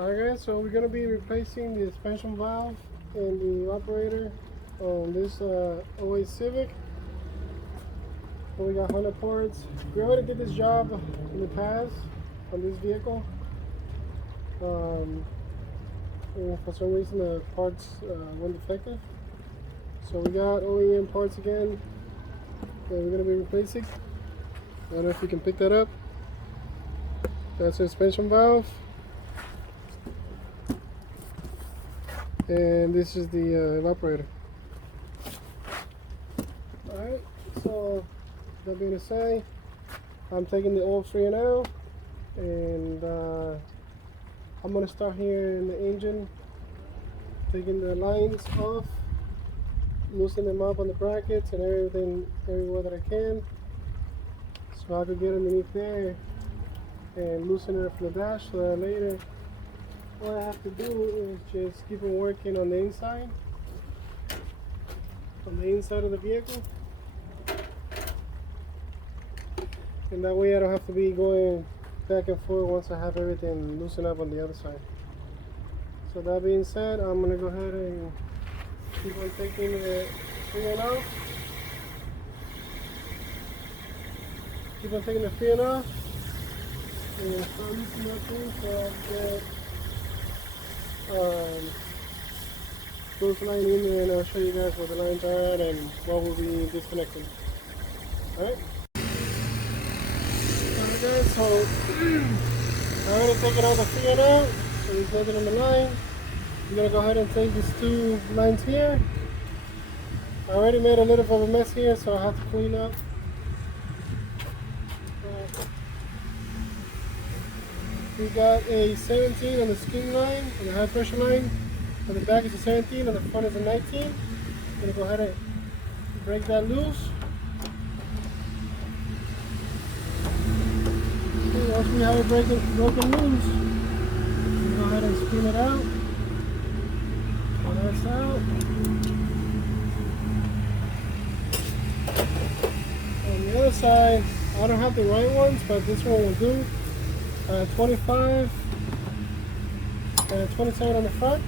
Alright guys, so we're going to be replacing the suspension valve in the evaporator on this 08 Civic. So we got Honda parts. We already did this job in the past on this vehicle. And for some reason the parts went defective. So we got OEM parts again that we're going to be replacing. I don't know if you can pick that up. That's the suspension valve. And this is the evaporator. Alright, so that being said, I'm taking the oil free now, and I'm going to start here in the engine, taking the lines off, loosening them up on the brackets and everything, everywhere that I can, so I could get underneath there and loosen it up from the dash, so that later all I have to do is just keep on working on the inside of the vehicle, and that way I don't have to be going back and forth once I have everything loosened up on the other side. So that being said, I'm going to go ahead and keep on taking the freon off. Keep on taking the freon off and start loosening up things so I get close line in there, and I'll show you guys where the lines are at and what will be disconnected. Alright? Alright guys, so I already taken all the freon out, so there's nothing on the line. I'm going to go ahead and take these two lines here. I already made a little bit of a mess here, so I have to clean up. We got a 17 on the skin line, on the high pressure line. On the back is a 17, on the front is a 19. I'm going to go ahead and break that loose. Okay, once we have it broken loose, we go ahead and spin it out. So that's out. On the other side, I don't have the right ones, but this one will do. 25 and a 27 on the front.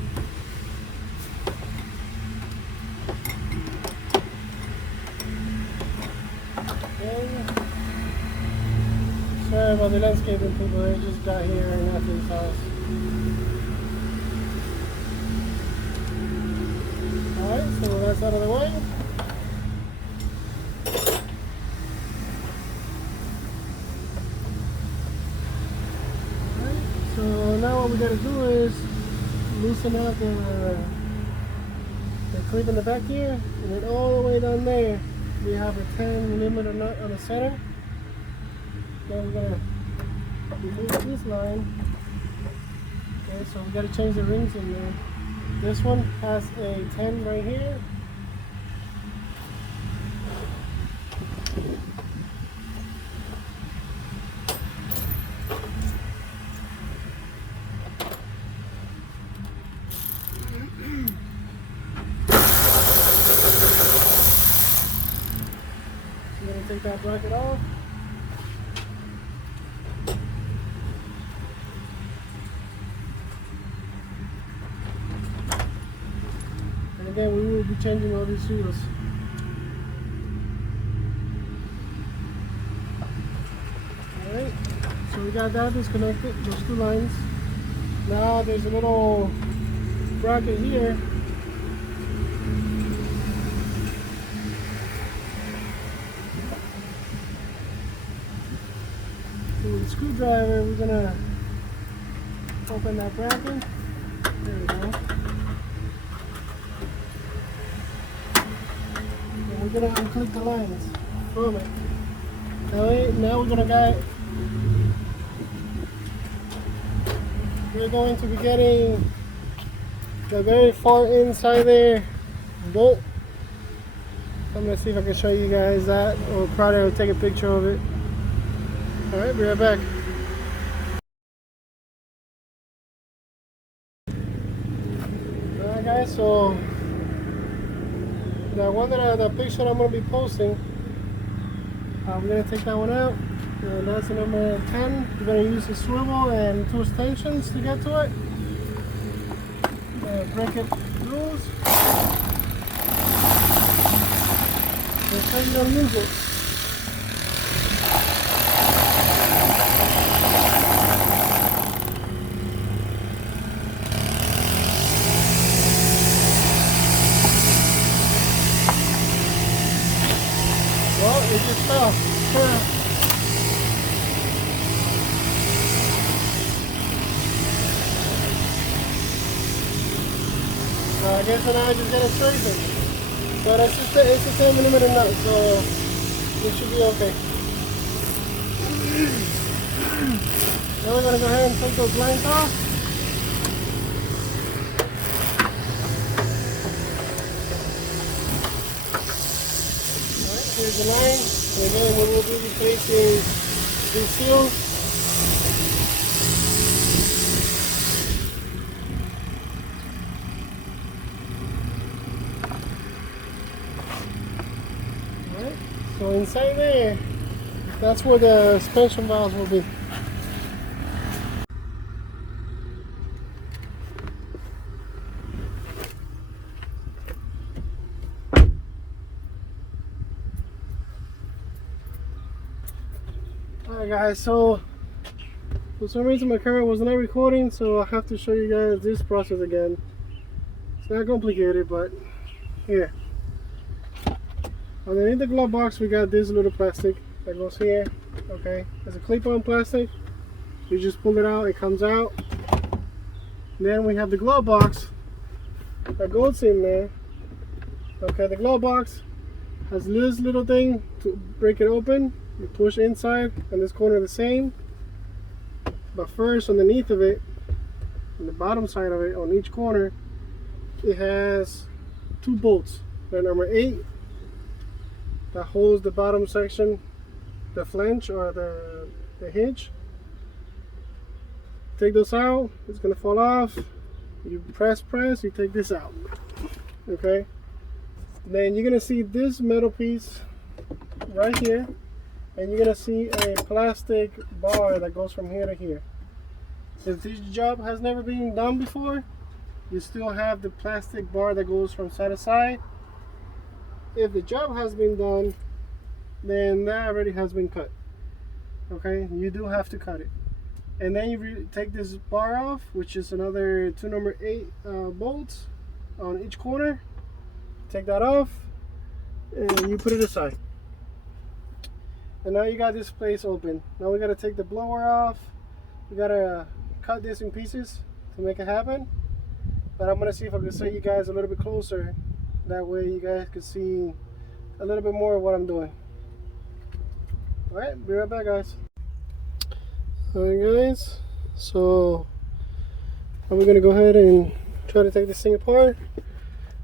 And sorry about the landscaping people, I just got here and after this house. Alright, so that's out of the way. So now what we gotta do is loosen up the clip in the back here, and then all the way down there we have a 10mm nut on the center. Now we're gonna remove this line. Okay, so we gotta change the rings in there. This one has a 10 right here. Take that bracket off. And again, we will be changing all these seals. Alright, so we got that disconnected, those two lines. Now there's a little bracket here. With a screwdriver, we're gonna open that bracket. There we go. And we're gonna unclip the lines from it. Now we're going to be getting the very far inside there bolt. I'm gonna see if I can show you guys that, or probably I'll take a picture of it. Alright, be right back. Alright guys, so the picture I'm going to be posting, we're going to take that one out. And that's the number 10. We're going to use a swivel and two extensions to get to it. break it loose. Make sure you don't lose it. Well, it just fell. I guess now I just gotta trace it. But it's a 10mm nut, so it should be okay. Now we're gonna go ahead and take those lines off. Alright, here's the line. And then we will be replacing these seals. So inside there, that's where the suspension valves will be. Alright guys, so for some reason my camera was not recording, so I have to show you guys this process again. It's not complicated, but here. Underneath the glove box we got this little plastic that goes here. Okay, it's a clip-on plastic. You just pull it out, it comes out. Then we have the glove box that goes in there. Okay, the glove box has this little thing to break it open. You push inside, and this corner the same. But first, underneath of it, on the bottom side of it, on each corner, it has two bolts. They're number 8. That holds the bottom section, the flange or the hinge. Take those out, it's gonna fall off. You press, you take this out. Okay? Then you're gonna see this metal piece right here, and you're gonna see a plastic bar that goes from here to here. If this job has never been done before, you still have the plastic bar that goes from side to side. If the job has been done, then that already has been cut. Okay, you do have to cut it. And then you take this bar off, which is another 2 number 8 bolts on each corner. Take that off and you put it aside. And now you got this place open. Now we gotta take the blower off. We gotta cut this in pieces to make it happen. But I'm gonna see if I can show you guys a little bit closer. That way you guys can see a little bit more of what I'm doing. Alright, be right back guys. Alright guys, so now we're going to go ahead and try to take this thing apart.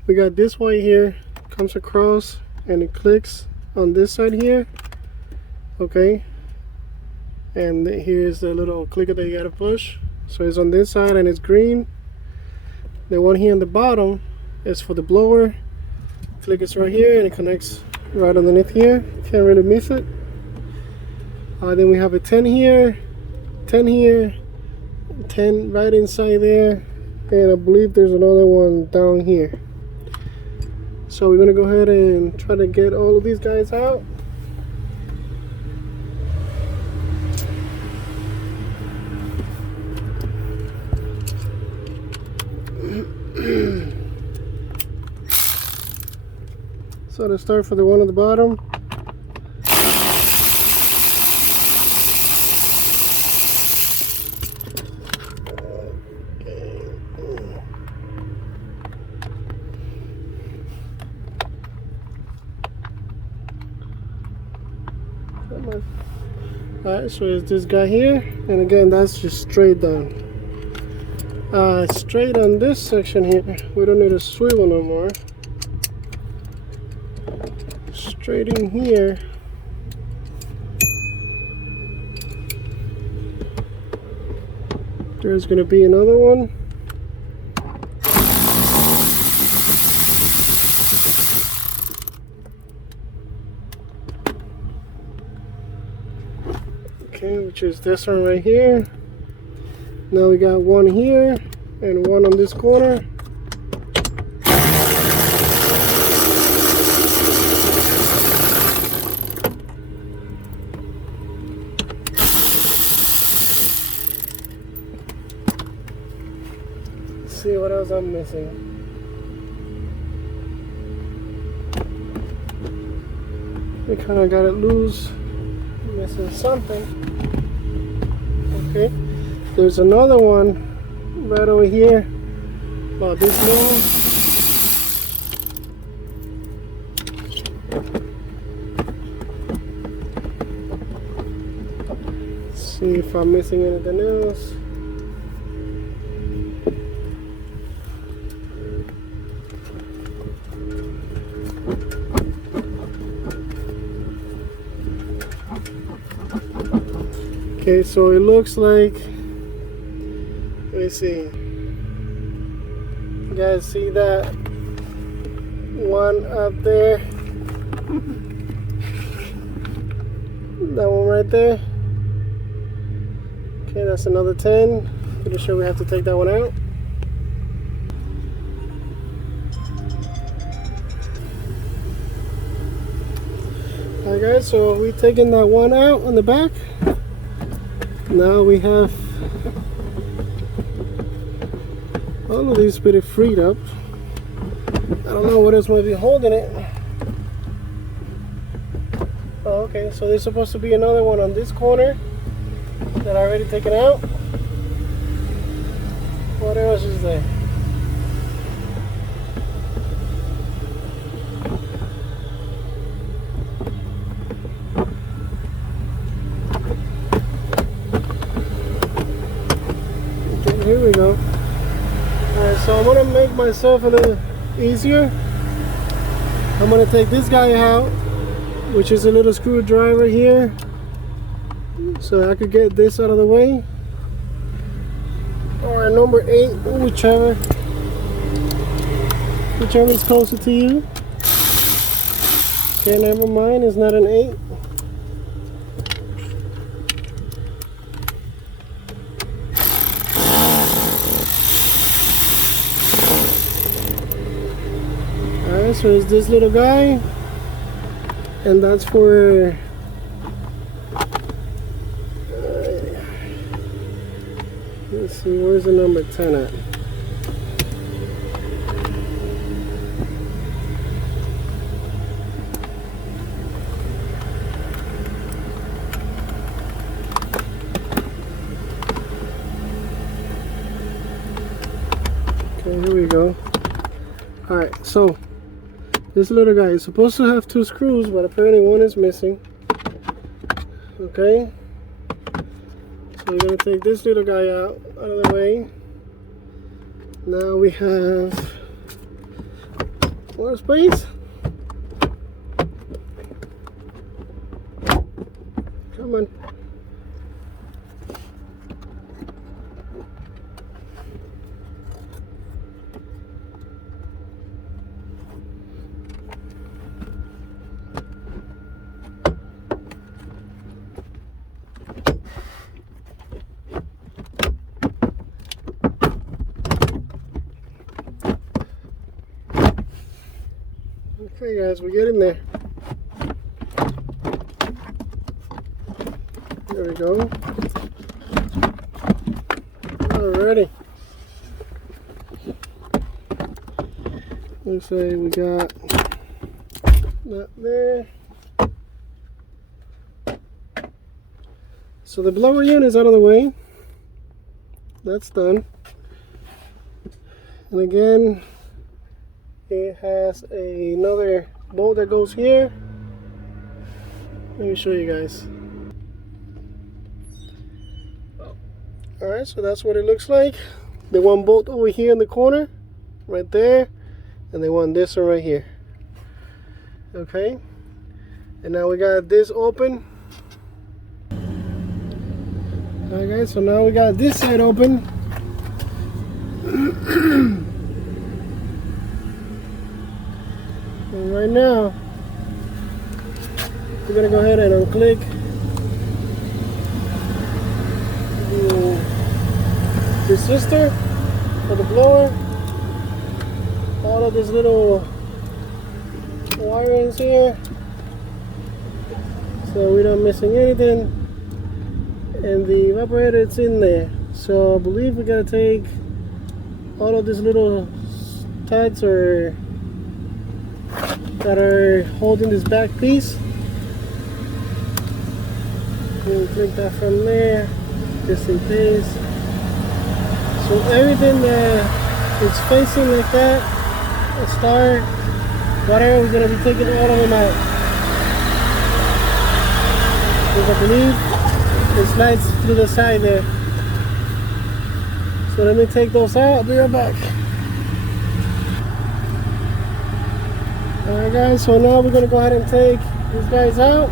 We got this way here, comes across and it clicks on this side here. Okay, and here's the little clicker that you got to push. So it's on this side and it's green. The one here on the bottom is for the blower. Click is right here and it connects right underneath here. Can't really miss it. Then we have a 10 here, 10 here, 10 right inside there, and I believe there's another one down here. So we're gonna go ahead and try to get all of these guys out. So to start for the one at the bottom. Alright, so it's this guy here, and again that's just straight down. Straight on this section here, we don't need a swivel no more. Straight in here, there's gonna be another one. Okay, which is this one right here. Now we got one here and one on this corner. see what else I'm missing. We kind of got it loose. Missing something. Okay. There's another one right over here. About this long. See if I'm missing anything else. Okay, so it looks like, let me see. You guys see that one up there? That one right there. Okay, that's another 10. Pretty sure we have to take that one out. Alright guys, so we're taking that one out on the back. Now we have all of these pretty freed up. I don't know what else might be holding it. Oh, okay, so there's supposed to be another one on this corner that I already taken out. What else is there? Okay, here we go. Alright, so I'm gonna make myself a little easier. I'm gonna take this guy out, which is a little screwdriver here, so I could get this out of the way, or number 8, whichever is closer to you. Okay, never mind, it's not an 8. Alright, so it's this little guy, and that's for let's see, where's the number 10 at? Okay, here we go. Alright, so this little guy is supposed to have 2 screws, but apparently one is missing. Okay, so we're going to take this little guy out of the way. Now we have more space. Come on. Okay guys, we're getting there. There we go. Alrighty. Looks like we got that there. So the blower unit is out of the way. That's done. And again, it has another bolt that goes here. Let me show you guys. Alright, so that's what it looks like. The one bolt over here in the corner, right there, and they want this one right here. Okay, and now we got this open. Alright guys, so now we got this side open. And right now, we're gonna go ahead and unclick the resistor for the blower. All of these little wirings here, so we're not missing anything. And the evaporator, it's in there. So I believe we gotta take all of these little studs that are holding this back piece. We'll click that from there, just in case. So everything that is facing like that, a star, whatever, we're gonna be taking all of them out. Because I believe it slides through the side there. So let me take those out, I'll be right back. Alright guys, so now we're gonna go ahead and take these guys out.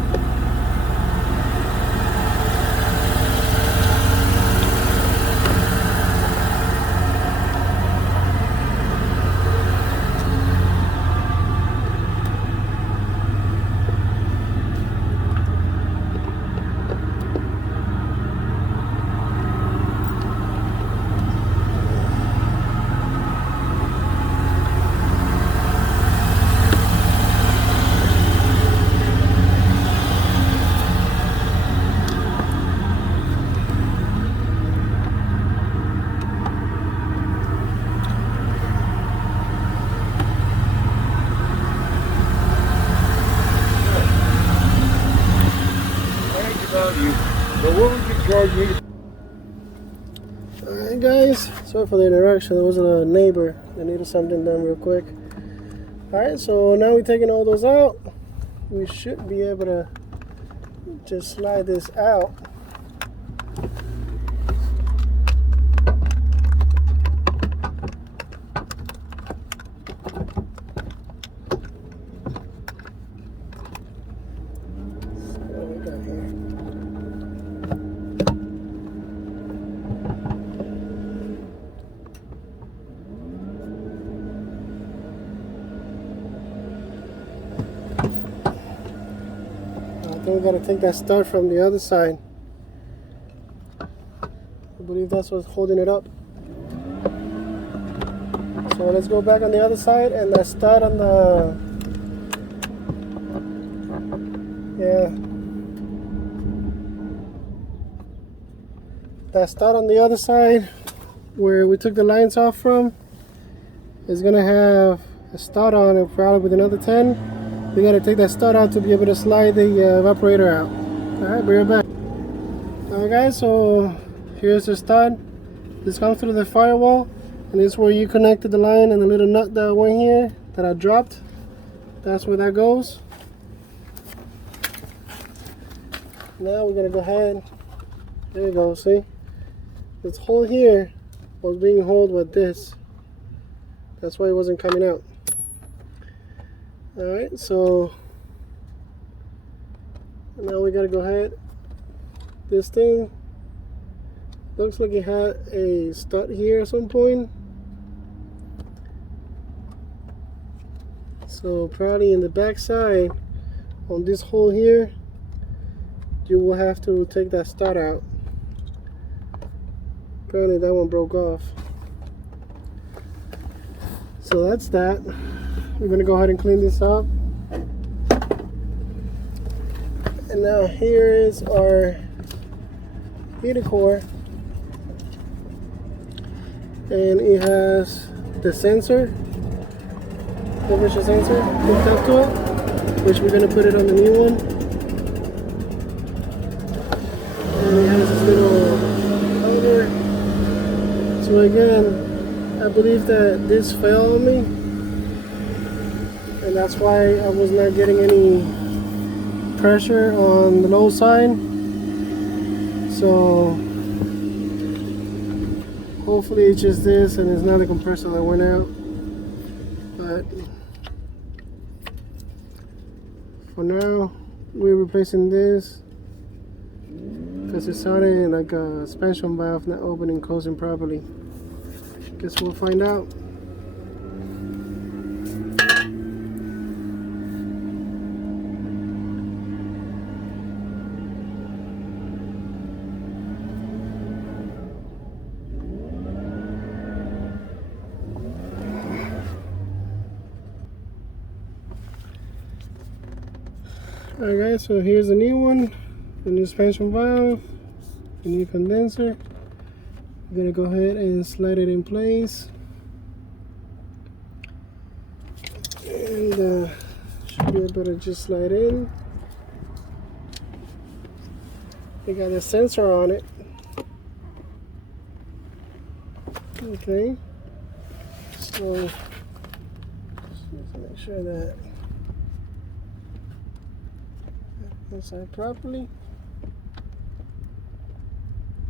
Alright guys, sorry for the interruption. There was a neighbor that needed something done real quick. Alright, so now we're taking all those out. We should be able to just slide this out. We gotta take that stud from the other side. I believe that's what's holding it up. So let's go back on the other side, and that stud on the, that stud on the other side where we took the lines off from is gonna have a stud on it, probably with another 10. We gotta take that stud out to be able to slide the evaporator out. Alright, be right back. Alright guys, so here's the stud. This comes through the firewall, and this is where you connected the line, and the little nut that went here that I dropped, that's where that goes. Now we're gonna go ahead, there you go, see? This hole here was being held with this. That's why it wasn't coming out. Alright, so now we gotta go ahead. This thing looks like it had a stud here at some point. So probably in the back side on this hole here, you will have to take that stud out. Apparently that one broke off. So that's that. We're gonna go ahead and clean this up. And now here is our heater core. And it has the sensor, temperature sensor hooked up to it, which we're gonna put it on the new one. And it has this little holder. So again, I believe that this fell on me, and that's why I was not getting any pressure on the low side. So hopefully it's just this and it's not the compressor that went out. But for now we're replacing this because it sounded like a suspension valve not opening and closing properly. Guess we'll find out. Alright guys, so here's the new one, the new suspension valve, the new condenser. I'm gonna go ahead and slide it in place. should be able to just slide in. We got a sensor on it. Okay, so just need to make sure that inside properly.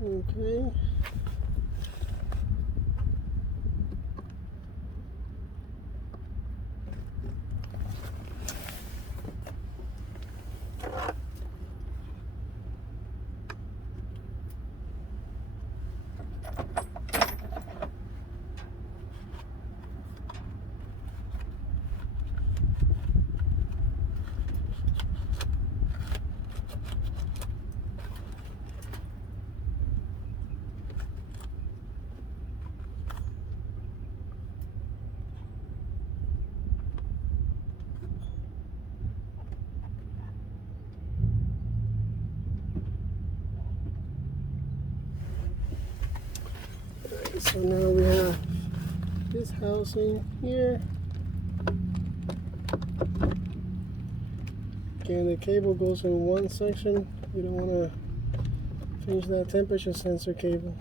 Okay. So now we have this housing here. Again, the cable goes in one section. You don't want to change that temperature sensor cable.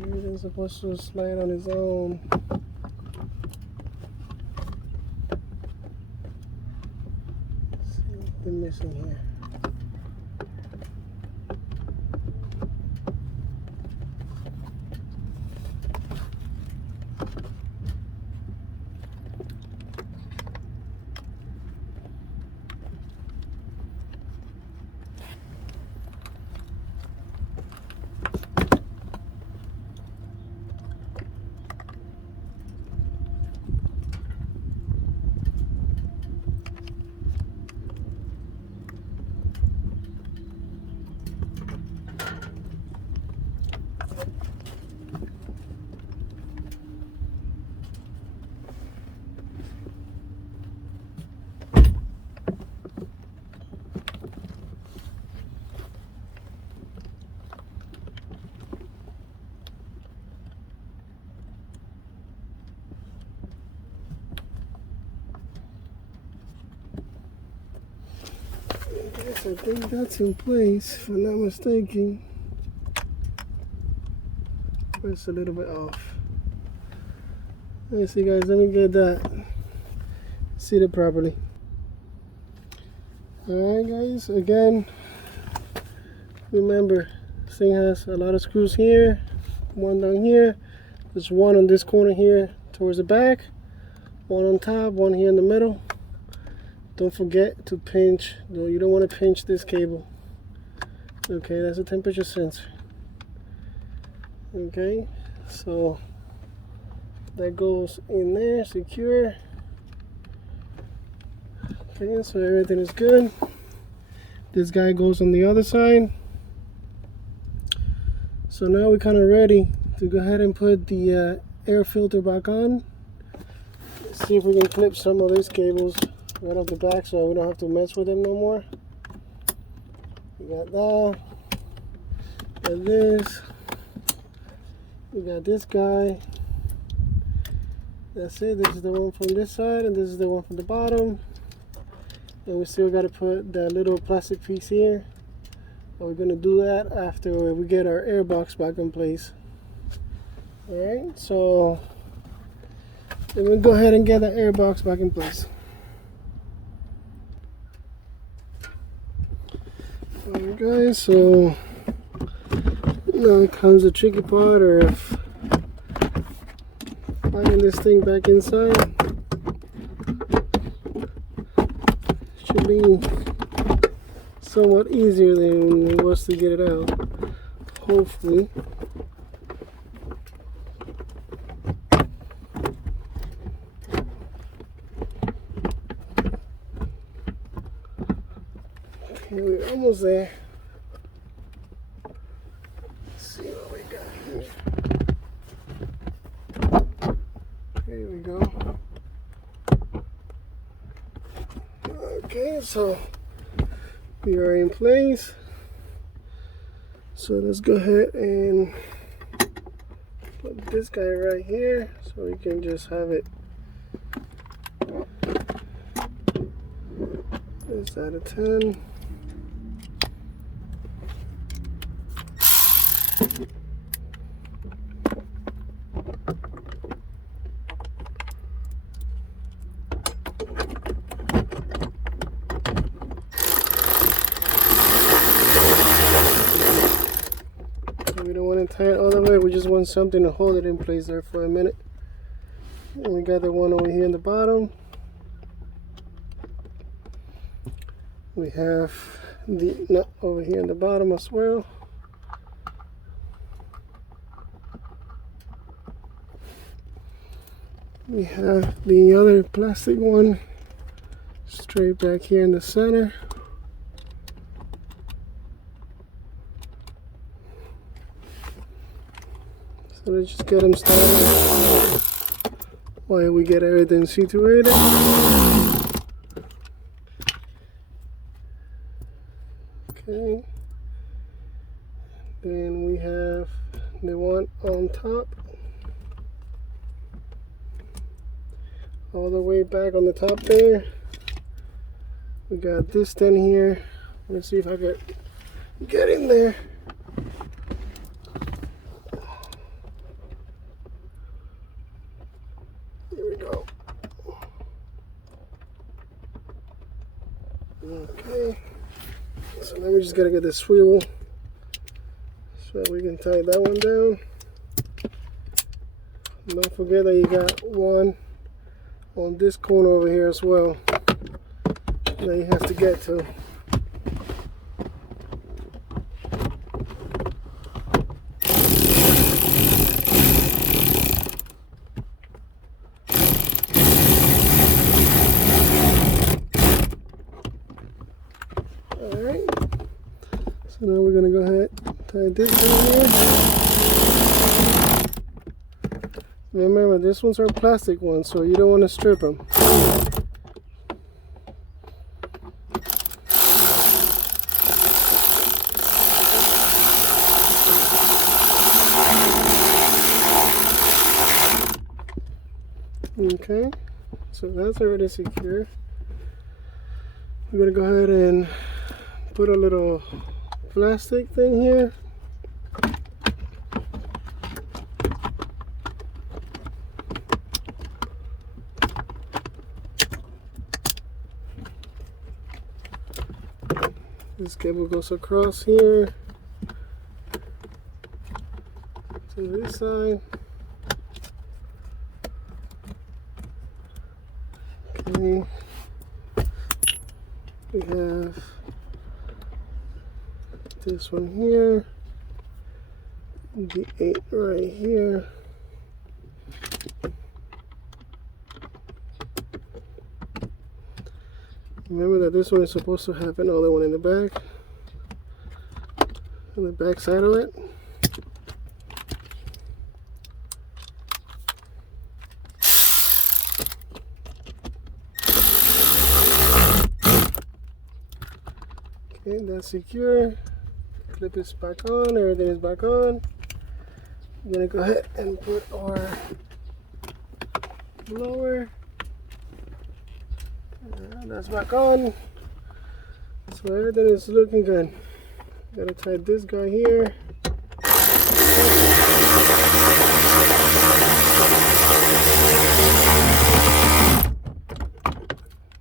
Everything's supposed to slide on its own. Missing here. I think that's in place, if I'm not mistaken. It's a little bit off. Let's see, guys, let me get that seated properly. Alright, guys, again, remember, this thing has a lot of screws here, one down here, there's one on this corner here towards the back, one on top, one here in the middle. Don't forget to pinch, no, you don't want to pinch this cable. Okay, that's a temperature sensor. Okay, so that goes in there, secure. Okay, so everything is good. This guy goes on the other side. So now we're kind of ready to go ahead and put the air filter back on. Let's see if we can clip some of these cables right off the back so we don't have to mess with them no more. We got that. Got this. We got this guy. That's it. This is the one from this side and this is the one from the bottom. And we still got to put that little plastic piece here. But we're going to do that after we get our air box back in place. Alright, so then we'll go ahead and get the air box back in place. Alright guys, so now comes the tricky part of plugging this thing back inside. Should be somewhat easier than it was to get it out, hopefully. Okay, we're almost there. Let's see what we got here. There we go. Okay, so we are in place. So let's go ahead and put this guy right here so we can just have it. It's out of 10. We don't want to tie it all the way, we just want something to hold it in place there for a minute. And we got the one over here in the bottom. We have the nut over here in the bottom as well. We have the other plastic one straight back here in the center. So let's just get them started while we get everything situated. Okay. Then we have the one on top. All the way back on the top there. We got this thing here. Let's see if I can get in there. Here we go. Okay. So now we just gotta get the swivel so we can tie that one down. Don't forget that you got one on this corner over here as well that you have to get to. Alright, so now we're gonna go ahead and tie this down here. Remember, these ones are plastic ones, so you don't want to strip them. Okay, so that's already secure. We're gonna go ahead and put a little plastic thing here. This cable goes across here to this side. Okay. We have this one here, the 8 right here. Remember that this one is supposed to have another one in the back, on the back side of it. Okay, that's secure. Clip is back on, everything is back on. I'm gonna go ahead and put our blower. That's back on. So everything is looking good. Gotta tie this guy here.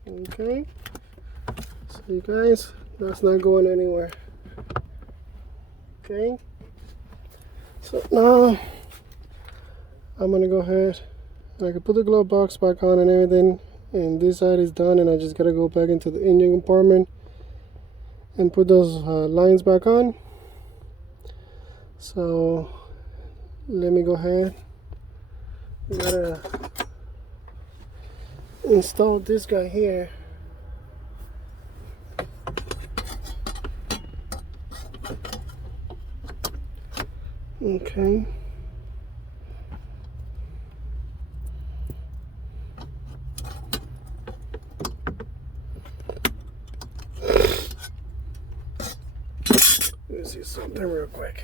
Okay. So you guys, that's not going anywhere. Okay. So now I'm gonna go ahead. I can put the glove box back on and everything. And this side is done, and I just gotta go back into the engine compartment and put those lines back on. So let me go ahead. We gotta install this guy here. Okay. see something real quick.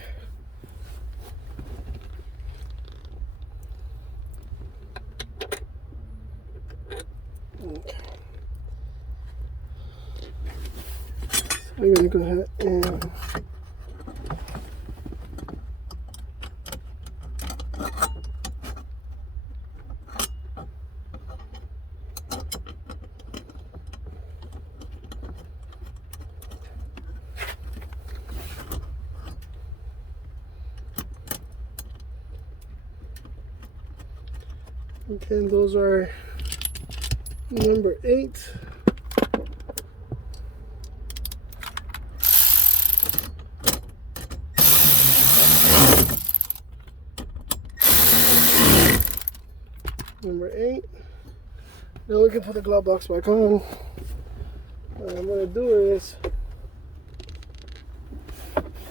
Okay. So we're gonna go ahead and okay, those are number 8. Number 8. Now we can put the glove box back on. What I'm gonna do is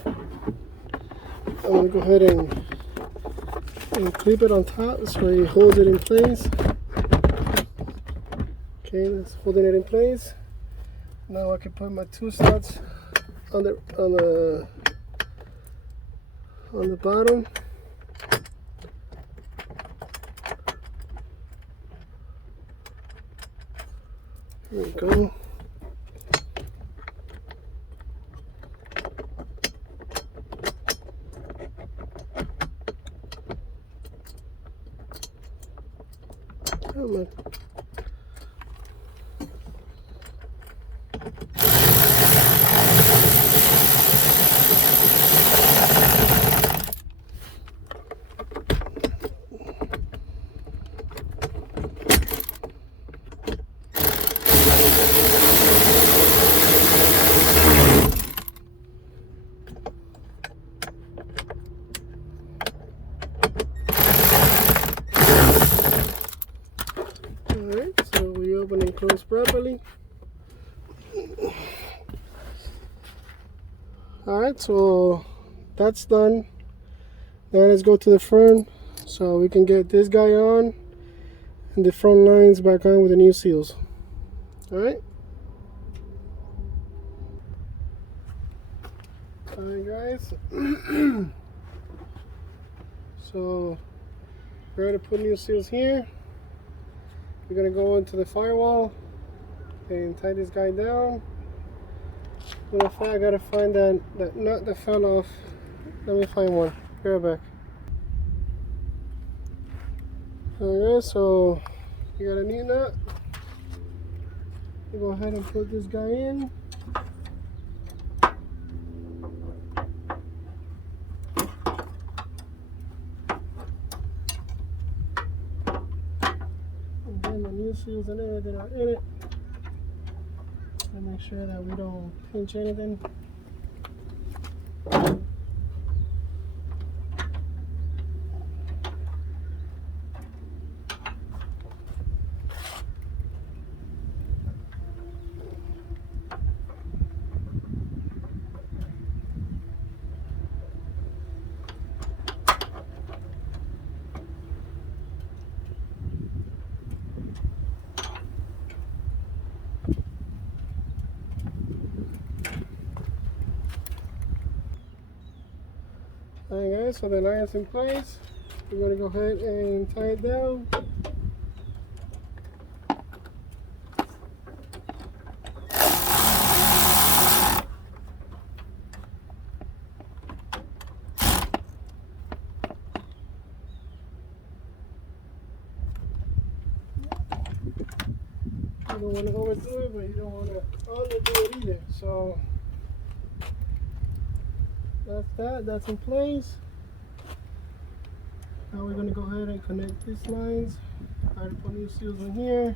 I'm gonna go ahead and clip it on top so it holds it in place. Okay, that's holding it in place. Now I can put my 2 slots on the bottom. There we go. Come on. Alright, so we open and close properly. Alright, so that's done. Now let's go to the front so we can get this guy on and the front lines back on with the new seals. Alright. Alright guys. So we're going to put new seals here. We're going to go into the firewall and tie this guy down. I gotta find that nut that fell off. Let me find one. Be right back. Alright, so you got a new nut. You go ahead and put this guy in. And then the new seals and everything are in it. And make sure that we don't pinch anything. Alright guys, so the line is in place. We're going to go ahead and tie it down. You don't want to overdo it, but you don't want to underdo it either. So that's in place. Now we're going to go ahead and connect these lines. I already put new seals in here.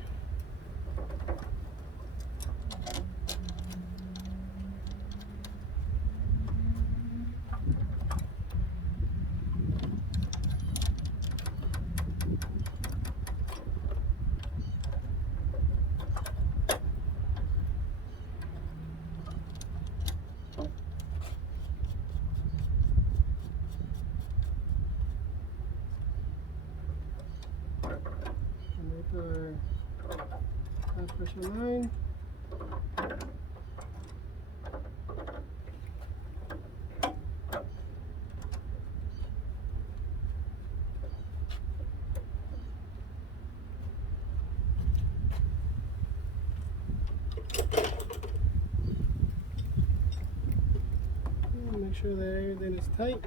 Our high pressure line. sure that everything is tight.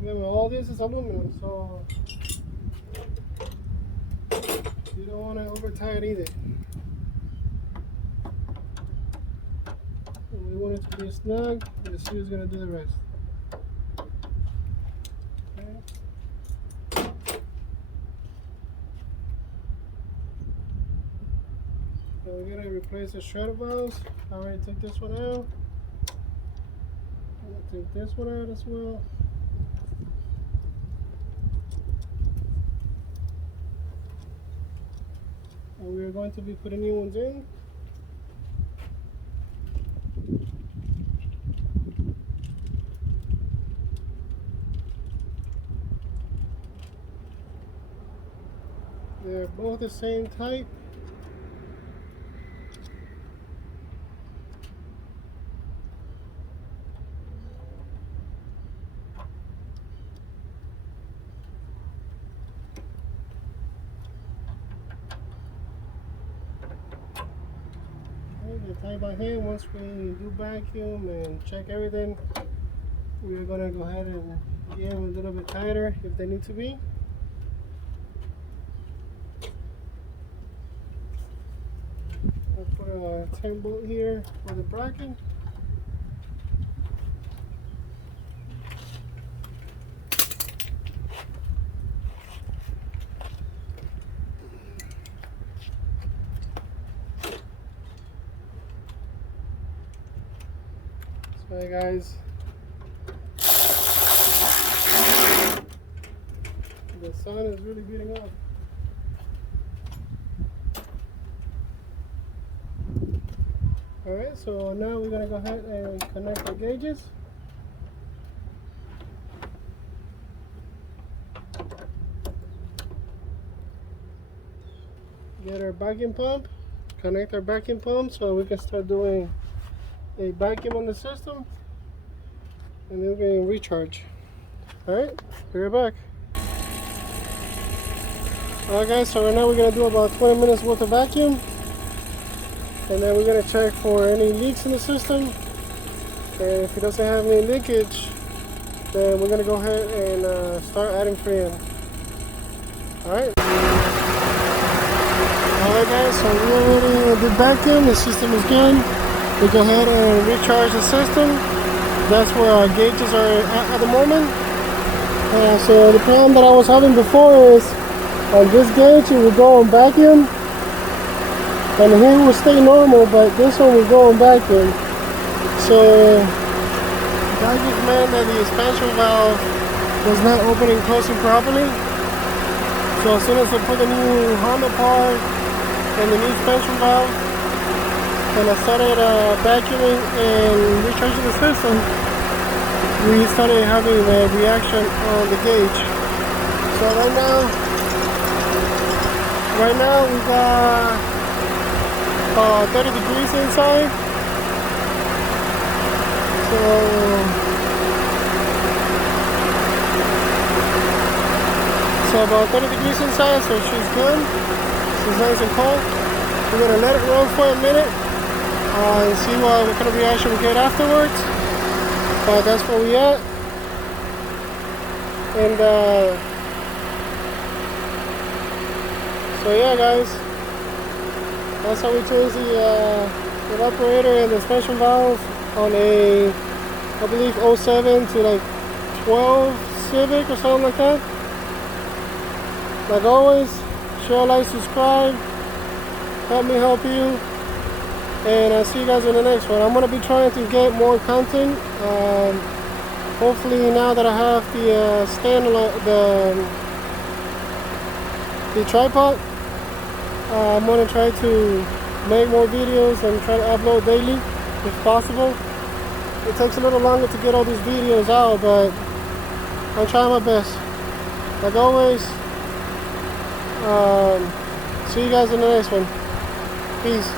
Remember, all this is aluminum, so you don't want to over tie it either. And we want it to be snug, and the screw is going to do the rest. Okay. So we're going to replace the shredder valves. I already took this one out. I'm going to take this one out as well. And we are going to be putting new ones in. They're both the same type. They're tied by hand. Once we do vacuum and check everything, we're going to go ahead and get them a little bit tighter if they need to be. I'll put a 10 bolt here for the bracket. Sorry guys, the sun is really beating up. Alright, so now we're going to go ahead and connect our gauges. Get our vacuum pump, connect our vacuum pump so we can start doing a vacuum on the system, and then we're going to recharge. Alright, be right back. Alright guys, so right now we're going to do about 20 minutes worth of vacuum, and then we're going to check for any leaks in the system, and if it doesn't have any leakage, then we're going to go ahead and start adding freon. Alright. Alright guys, so we already did vacuum, the system is good. We go ahead and recharge the system. That's where our gauges are at the moment. So the problem that I was having before is on this gauge it would go on vacuum, and here will stay normal, but this one will go on vacuum. So that just meant that the expansion valve was not opening and closing properly. So as soon as I put the new Honda part and the new expansion valve, and I started vacuuming and recharging the system, we started having a reaction on the gauge. So right now we got 30 degrees inside. So about 30 degrees inside, so she's good. She's nice and cold. We're gonna let it run for a minute. And see what kind of reaction we get afterwards. But that's where we at. And so yeah guys, that's how we change the evaporator and the expansion valve on a, I believe 07 to like 12 Civic or something like that. Like always, share, like, subscribe, help me help you. And I'll see you guys in the next one. I'm going to be trying to get more content. Hopefully now that I have the stand, the tripod, I'm going to try to make more videos and try to upload daily if possible. It takes a little longer to get all these videos out, but I'm trying my best. Like always, see you guys in the next one. Peace.